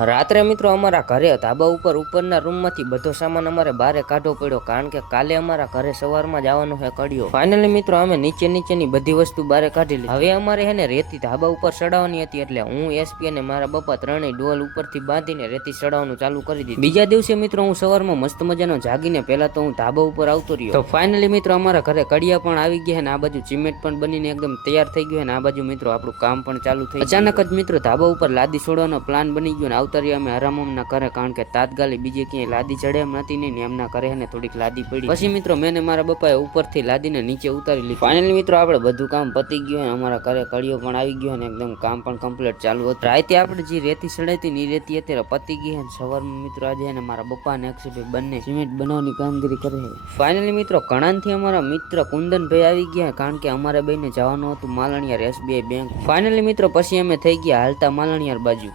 રાત્રે મિત્રો અમારા ઘરે ધાબા ઉપરના રૂમમાંથી બધો સામાન અમારે બહાર કાઢવો પડ્યો, કારણ કે કાલે અમારા ઘરે સવારમાં જવાનું છે કડિયો. ફાઇનલી મિત્રો અમે નીચેની બધી વસ્તુ બહાર કાઢી લીધી. હવે અમારે હે ને રેતી ધાબા ઉપર ચડાવવાની હતી, એટલે હું એસપી અને મારા પપ્પા ત્રણેય ડોલ ઉપરથી બાંધીને રેતી ચડાવવાનું ચાલુ કરી દીધું. બીજા દિવસે મિત્રો હું સવારમાં મસ્ત મજાનો જાગીને પહેલા તો હું ધાબા ઉપર આવતો રહ્યો. તો ફાઇનલી મિત્રો અમારા ઘરે કડિયા પણ આવી ગયા, ને આ બાજુ સિમેન્ટ પણ બનીને એકદમ તૈયાર થઈ ગયું, ને આ બાજુ મિત્રો આપણું કામ પણ ચાલુ થઈ ગયું. અચાનક જ મિત્રો ધાબા ઉપર લાદી છોડવાનો પ્લાન બની ગયો, ને આવતારી અમે હરામના કરે, કારણ કે તાત્કાલિક બીજે ક્યાંય લાદી ચડે એમ નથી ને એમના કરે ને થોડીક લાદી પડી. પછી મિત્રો મેં મારા બપ્પાએ ઉપરથી લાદીને નીચે ઉતારી લીધી. ફાઇનલી મિત્રો આપણે બધું કામ પતી ગયું, અમારા ઘરે કડિયો પણ આવી ગયો, અને એકદમ કામ પણ કમ્પ્લીટ ચાલુ હતું. રાતે આપણે જે રેતી ચડાઈ હતી એ રેતી અત્યારે પતી ગઈ, અને સવારમાં મિત્રો આજે મારા બપ્પા અને અક્ષયભાઈ બંને સિમેન્ટ બનાવવાની કામગીરી કરે છે. ફાઇનલી મિત્રો કણાનથી અમારા મિત્ર કુંદનભાઈ આવી ગયા, કારણ કે અમારે બેને જવાનું હતું માલણિયાર SBI બેંક. ફાઇનલી મિત્રો પછી અમે થઈ ગયા હાલતા માલણિયાર બાજુ.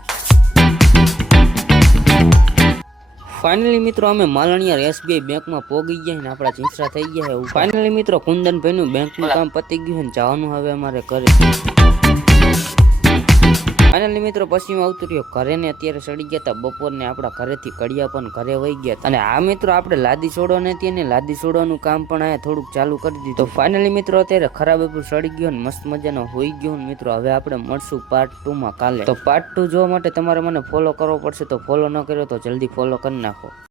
ફાઇનલી મિત્રો અમે માલણિયાર SBI બેંકમાં પોગી ગયા, ને આપણા ચીંચરા થઈ ગયા. ફાઇનલી મિત્રો કુંદનભાઈનું બેંકનું કામ પતી ગયું, ને જવાનું હવે અમારે ઘરે. ફાઇનલી મિત્રો પછી હું આવતું રહ્યો ઘરે, ને અત્યારે સડી ગયા હતા બપોરને આપણા ઘરેથી કડિયા પણ ઘરે વહી ગયા. અને આ મિત્રો આપણે લાદી છોડવાની હતી, ને લાદી છોડવાનું કામ પણ અહીંયા થોડુંક ચાલુ કરી દીધું. તો ફાઇનલી મિત્રો અત્યારે ખરાબ એપુર સડી ગયો, ને મસ્ત મજાનો હોઈ ગયો. મિત્રો હવે આપણે મળશું પાર્ટ 2 માં કાલે. તો પાર્ટ 2 જોવા માટે તમારે મને ફોલો કરવો પડશે, તો ફોલો ન કર્યો તો જલ્દી ફોલો કરી નાખો.